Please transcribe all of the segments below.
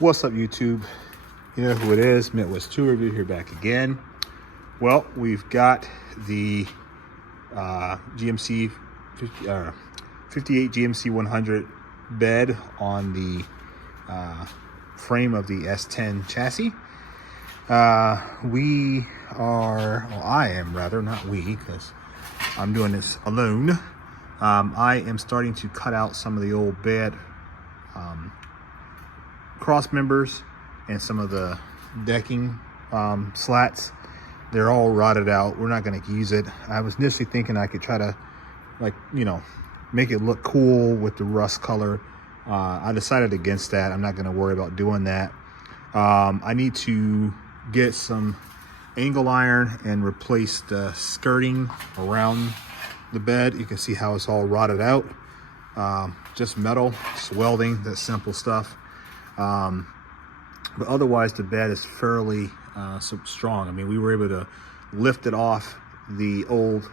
What's up, YouTube? You know who it is, Midwest Tour Review here back again. Well, we've got the GMC 58 GMC 100 bed on the frame of the S10 chassis. I am rather, not we, because I'm doing this alone. I am starting to cut out some of the old bed cross members and some of the decking slats. They're all rotted out. We're not going to use it. I was initially thinking I could try to, make it look cool with the rust color. I decided against that. I'm not going to worry about doing that. I need to get some angle iron and replace the skirting around the bed. You can see how it's all rotted out. Just metal, just welding, that simple stuff. But otherwise the bed is fairly strong. I mean, we were able to lift it off the old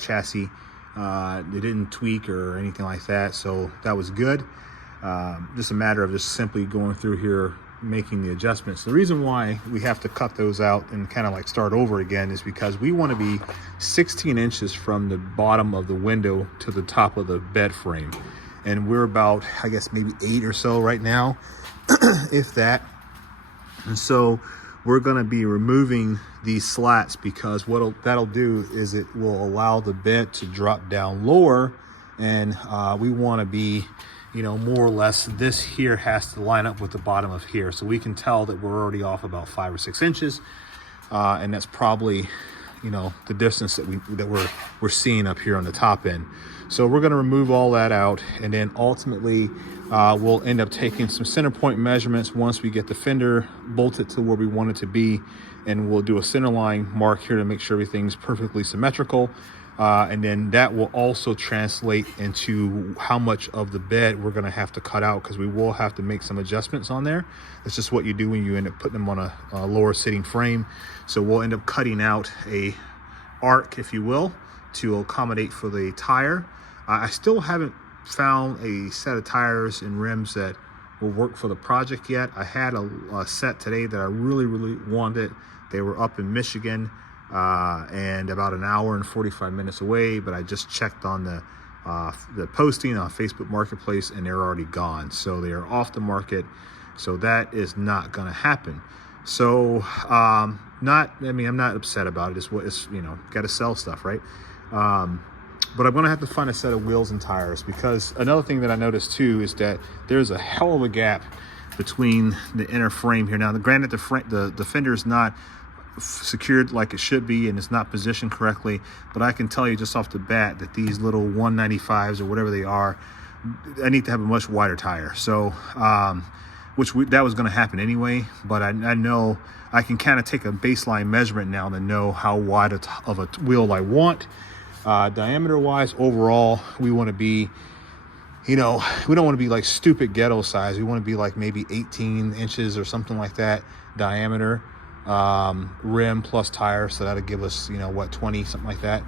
chassis. It didn't tweak or anything like that, so that was good. Just a matter of just simply going through here, making the adjustments. The reason why we have to cut those out and kind of like start over again is because we want to be 16 inches from the bottom of the window to the top of the bed frame, and we're about, I guess, maybe 8 or so right now, if that. And so we're going to be removing these slats, because what that'll do is it will allow the bed to drop down lower, and we want to be, more or less, this here has to line up with the bottom of here, so we can tell that we're already off about 5 or 6 inches, and that's probably, the distance that we're seeing up here on the top end. So we're going to remove all that out, and then ultimately we'll end up taking some center point measurements once we get the fender bolted to where we want it to be, and we'll do a center line mark here to make sure everything's perfectly symmetrical. And then that will also translate into how much of the bed we're going to have to cut out, because we will have to make some adjustments on there. That's just what you do when you end up putting them on a lower sitting frame. So we'll end up cutting out a arc, if you will, to accommodate for the tire. I still haven't found a set of tires and rims that will work for the project yet. I had a set today that I really wanted. They were up in Michigan, and about an hour and 45 minutes away, but I just checked on the posting on Facebook Marketplace, and they're already gone. So they are off the market. So that is not going to happen. So I'm not upset about it. It's what it's, got to sell stuff, right? But I'm going to have to find a set of wheels and tires, because another thing that I noticed too is that there's a hell of a gap between the inner frame here. Now, granted, the fender is not secured like it should be, and it's not positioned correctly, but I can tell you just off the bat that these little 195s or whatever they are, I need to have a much wider tire. So that was going to happen anyway, but I know I can kind of take a baseline measurement now to know how wide of a wheel I want. Diameter wise, overall, we want to be, we don't want to be like stupid ghetto size. We want to be like maybe 18 inches or something like that diameter, rim plus tire. So that'll give us, 20, something like that.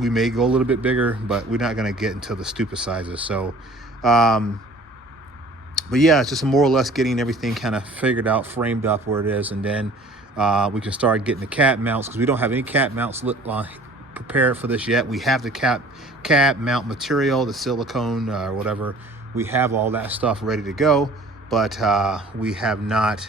We may go a little bit bigger, but we're not going to get into the stupid sizes. So, but yeah, it's just more or less getting everything kind of figured out, framed up where it is. And then we can start getting the cap mounts, because we don't have any cap mounts prepared for this yet. We have the cap mount material, the silicone or whatever. We have all that stuff ready to go, but we have not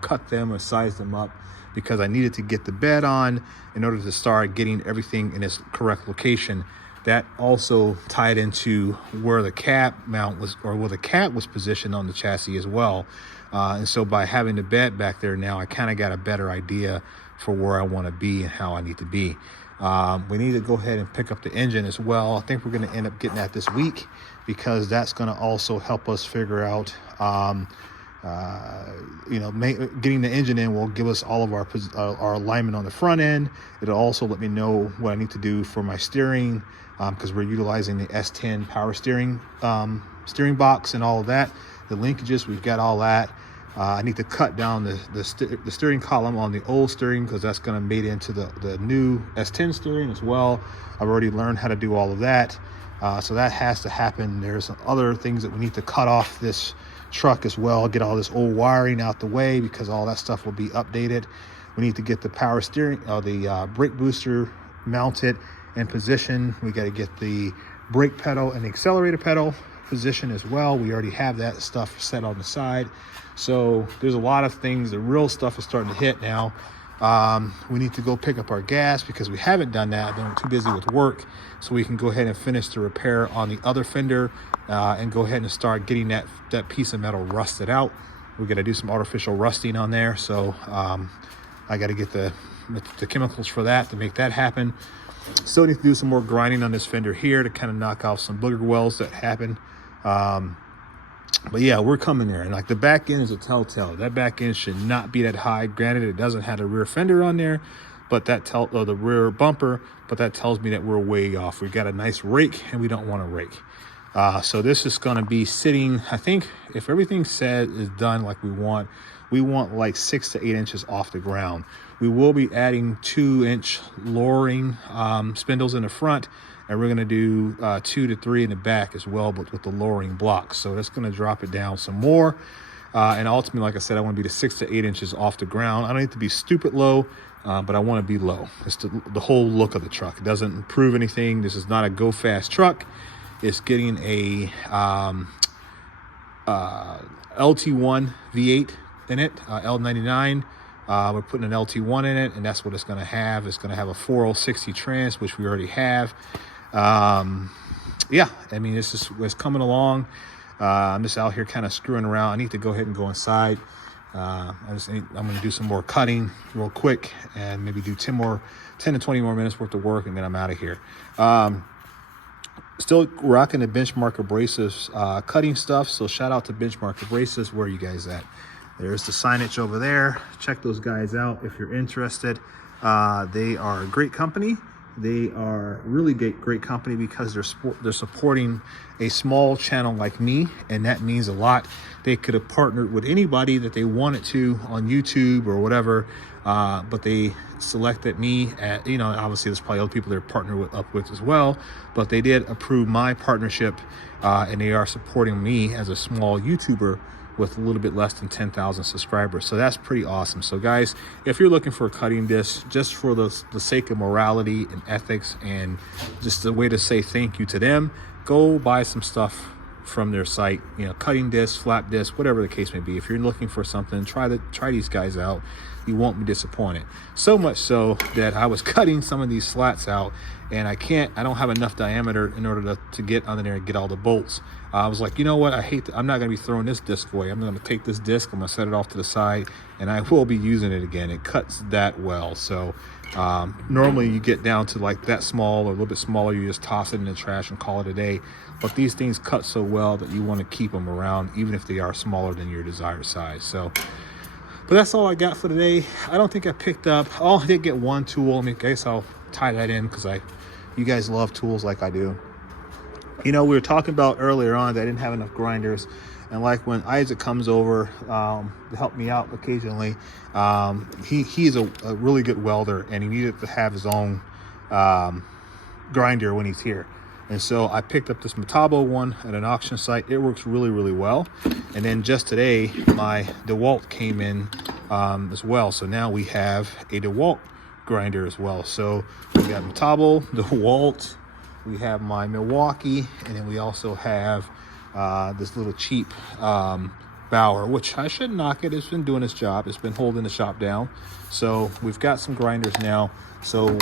cut them or sized them up, because I needed to get the bed on in order to start getting everything in its correct location. That also tied into where the cap mount was, or where the cap was positioned on the chassis as well. And so by having the bed back there now, I kind of got a better idea for where I want to be and how I need to be. We need to go ahead and pick up the engine as well. I think we're going to end up getting that this week, because that's going to also help us figure out, getting the engine in will give us all of our alignment on the front end. It'll also let me know what I need to do for my steering, because we're utilizing the S10 power steering box and all of that. The linkages, we've got all that. I need to cut down the steering column on the old steering, because that's going to mate into the new S10 steering as well. I've already learned how to do all of that. So that has to happen. There's some other things that we need to cut off this truck as well, get all this old wiring out the way because all that stuff will be updated. We need to get the power steering, the brake booster mounted in position. We got to get the brake pedal and the accelerator pedal position as well. We already have that stuff set on the side. So there's a lot of things. The real stuff is starting to hit now. We need to go pick up our gas because we haven't done that. I've been too busy with work, so we can go ahead and finish the repair on the other fender and go ahead and start getting that piece of metal rusted out. We got to do some artificial rusting on there, so I got to get the chemicals for that to make that happen. Still need to do some more grinding on this fender here to kind of knock off some booger wells that happen. But yeah, we're coming there. And like the back end is a telltale. That back end should not be that high. Granted, it doesn't have a rear fender on there, but the rear bumper, but that tells me that we're way off. We've got a nice rake and we don't want to rake. So this is going to be sitting, I think if everything said is done like we want like 6 to 8 inches off the ground. We will be adding 2-inch lowering spindles in the front, and we're going to do 2 to 3 in the back as well, but with the lowering blocks. So that's going to drop it down some more. And ultimately, like I said, I want to be the 6 to 8 inches off the ground. I don't need to be stupid low, but I want to be low. It's the whole look of the truck. It doesn't improve anything. This is not a go fast truck. It's getting a LT1 V8 in it, L99. We're putting an LT1 in it, and that's what it's going to have. It's going to have a 4060 trans, which we already have. Yeah, I mean, it's coming along. I'm just out here kind of screwing around. I need to go ahead and go inside. I'm going to do some more cutting real quick and maybe do 10 to 20 more minutes worth of work, and then I'm out of here. Still rocking the Benchmark Abrasives cutting stuff. So shout out to Benchmark Abrasives. Where are you guys at? There's the signage over there. Check those guys out if you're interested. They are a great company. They are really great company because they're supporting a small channel like me, and that means a lot. They could have partnered with anybody that they wanted to on YouTube or whatever, but they selected me. Obviously there's probably other people they're partnered up with as well, but they did approve my partnership, and they are supporting me as a small YouTuber with a little bit less than 10,000 subscribers. So that's pretty awesome. So guys, if you're looking for a cutting disc just for the sake of morality and ethics and just a way to say thank you to them, go buy some stuff from their site. Cutting discs, flap discs, whatever the case may be. If you're looking for something, try these guys out. You won't be disappointed. So much so that I was cutting some of these slats out, and I don't have enough diameter in order to get under there and get all the bolts. I was like, you know what? I'm not going to be throwing this disc away. I'm going to take this disc, I'm going to set it off to the side, and I will be using it again. It cuts that well. So normally you get down to like that small or a little bit smaller, you just toss it in the trash and call it a day. But these things cut so well that you want to keep them around, even if they are smaller than your desired size. So, but that's all I got for today. I don't think I picked up. I did get one tool. I guess I'll tie that in because you guys love tools like I do. We were talking about earlier on that I didn't have enough grinders, and like when Isaac comes over to help me out occasionally, he's a really good welder, and he needed to have his own grinder when he's here. And so I picked up this Metabo one at an auction site. It works really, really well. And then just today, my DeWalt came in as well. So now we have a DeWalt grinder as well. So we got Metabo, DeWalt, we have my Milwaukee, and then we also have this little cheap Bauer, which I shouldn't knock it. It's been doing its job. It's been holding the shop down. So we've got some grinders now. So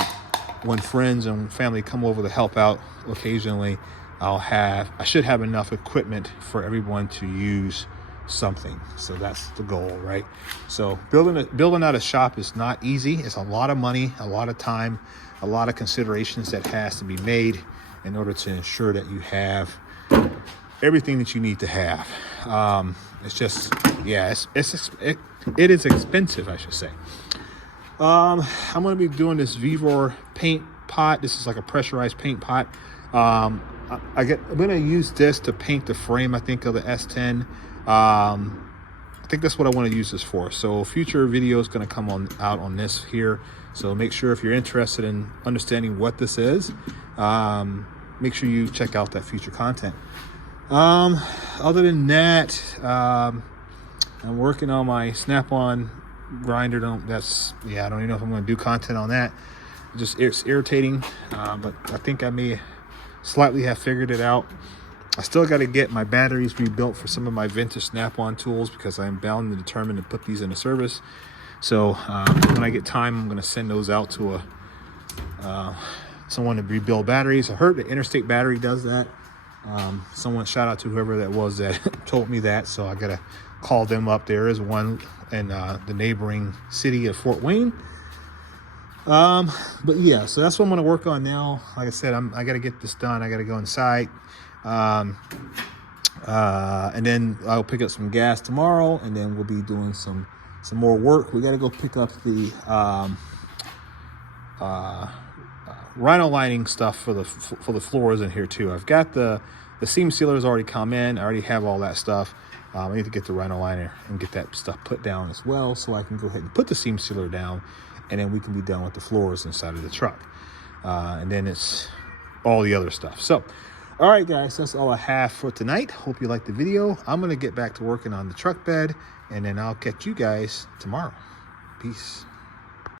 when friends and family come over to help out occasionally, I should have enough equipment for everyone to use something. So that's the goal, right? So building out a shop is not easy. It's a lot of money, a lot of time, a lot of considerations that has to be made in order to ensure that you have everything that you need to have. It's just, yeah, it is expensive, I should say. I'm going to be doing this Vevor paint pot. This is like a pressurized paint pot. I'm going to use this to paint the frame, I think, of the S10. I think that's what I want to use this for. So future video is going to come out on this here. So make sure if you're interested in understanding what this is, make sure you check out that future content. Other than that, I'm working on my Snap-on grinder. I don't even know if I'm going to do content on that. It's irritating, but I think I may slightly have figured it out. I still got to get my batteries rebuilt for some of my vintage Snap-on tools because I'm bound and determined to put these into service. So when I get time, I'm going to send those out to someone to rebuild batteries. I heard that Interstate Battery does that. Shout out to whoever that was that told me that, so I got to call them up. There is one in the neighboring city of Fort Wayne. But yeah, so that's what I'm going to work on now. Like I said, I got to get this done. I got to go inside. And then I'll pick up some gas tomorrow, and then we'll be doing some more work. We got to go pick up the rhino lining stuff for the floors in here too. I've got the seam sealers already come in. I already have all that stuff. I need to get the rhino liner and get that stuff put down as well, so I can go ahead and put the seam sealer down, and then we can be done with the floors inside of the truck. And then it's all the other stuff. So, all right, guys, that's all I have for tonight. Hope you liked the video. I'm going to get back to working on the truck bed, and then I'll catch you guys tomorrow. Peace.